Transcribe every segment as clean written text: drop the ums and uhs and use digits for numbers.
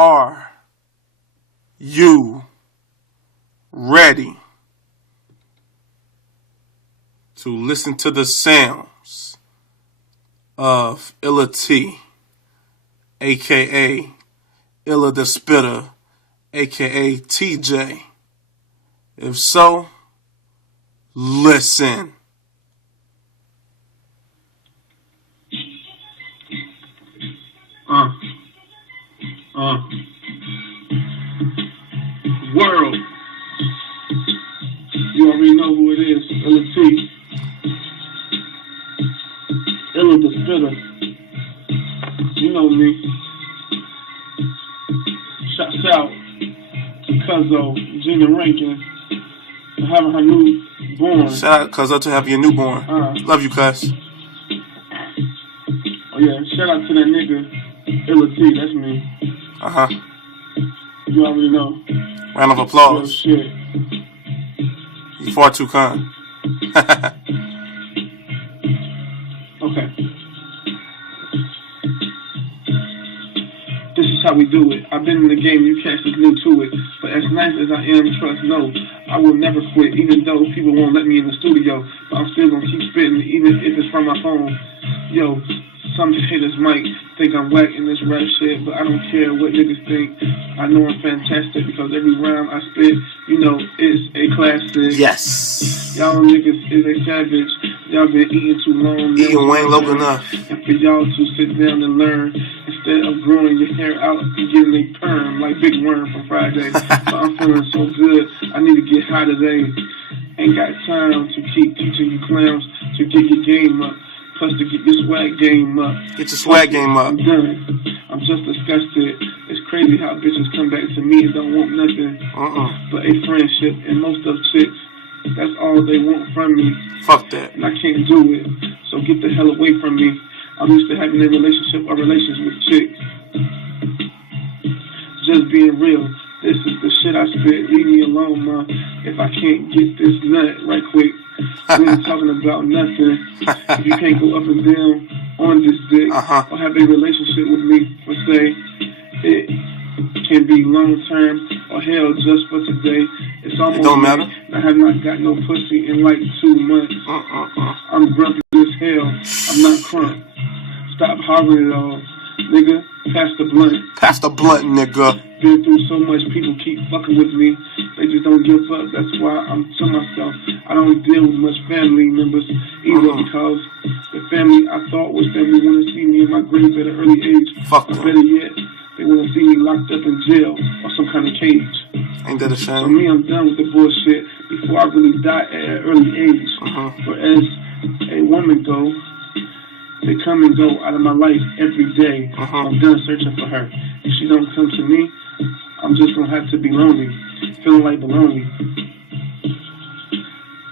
Are you ready to listen to the sounds of Illa T, aka Illa the Spitter, aka TJ? If so, listen. World. You already know who it is. Illa T. Illa the Spitter. You know me. Shouts out to Cuzzo, Gina Rankin, for having her newborn. Shout out Cuzzo to have your newborn. Love you, Cuz. Oh yeah, shout out to that nigga, Illa T, that's me. You already know. Round of applause. Real shit. You far too kind. Okay. This is how we do it. I've been in the game, you cats is new to it. But as nice as I am, trust no, I will never quit, even though people won't let me in the studio. But I'm still gonna keep spitting, even if it's from my phone. Yo, some haters might think I'm whack in this rap shit, but I don't care what niggas think. I know I'm fantastic because every rhyme I spit, you know, is a classic. Yes. Y'all niggas is a savage. Y'all been eating too long. Eating Wayne Logan enough. And for y'all to sit down and learn instead of growing your hair out and getting a perm like Big Worm from Friday. So I'm feeling so good. I need to get high today. Ain't got time to keep teaching you clowns to get your game up. Plus to get your swag game up. Get your swag game up. I'm done. I'm just disgusted. It's crazy how bitches come back to me and don't want nothing but a friendship. And most of chicks, that's all they want from me. Fuck that. And I can't do it. So get the hell away from me. I'm used to having a relationship or relations with chicks. Just being real. This is the shit I spit. Leave me alone, ma. If I can't get this nut right quick, we ain't talking about nothing. If you can't go up and down on this dick or have a relationship with me, or say it can be long term or hell just for today. It's almost it don't matter. I have not got no pussy in like 2 months. I'm grumpy as hell. I'm not crunk. Stop hovering it all. Nigga, pass the blunt. Pass the blunt, nigga. Been through so much, people keep fucking with me. They just don't give up. That's why I'm to myself. I don't deal with much family members either because the family I thought was family want to see me in my grave at an early age. Fuck or better yet, they want to see me locked up in jail or some kind of cage. Ain't that a shame? For me, I'm done with the bullshit before I really die at an early age. For as a woman go, they come and go out of my life every day. I'm done searching for her. If she don't come to me, I'm just gonna have to be lonely, feeling like baloney.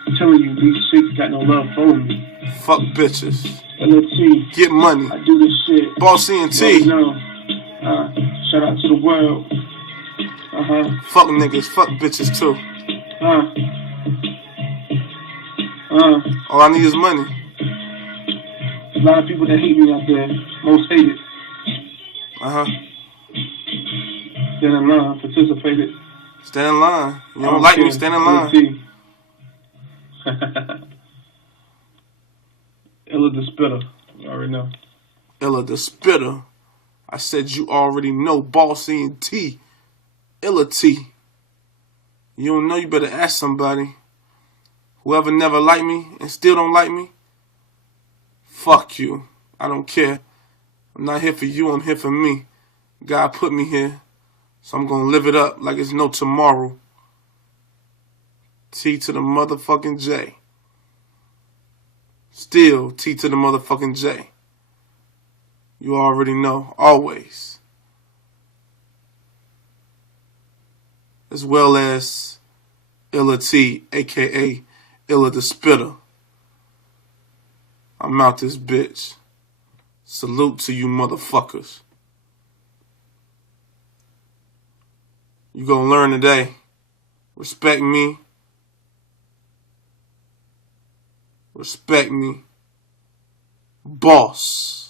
I'm telling you, these chicks got no love for me. Fuck bitches. Illa T. Get money. I do this shit. Boss E&T. No. Shout out to the world. Fuck niggas. Fuck bitches too. All I need is money. There's a lot of people that hate me out there. Most hated. Stand in line, participated. Stand in line. You don't like me, stand in line. Illa the Spitter. You already know. Illa the Spitter. I said you already know. Boss E&T. Illa T. You don't know, you better ask somebody. Whoever never liked me and still don't like me, fuck you. I don't care. I'm not here for you, I'm here for me. God put me here. So I'm gonna live it up like it's no tomorrow. T to the motherfucking J. Still T to the motherfucking J. You already know. Always. As well as Illa T, a.k.a. Illa the Spitter. I'm out this bitch. Salute to you motherfuckers. You gonna learn today. Respect me. Respect me. Boss.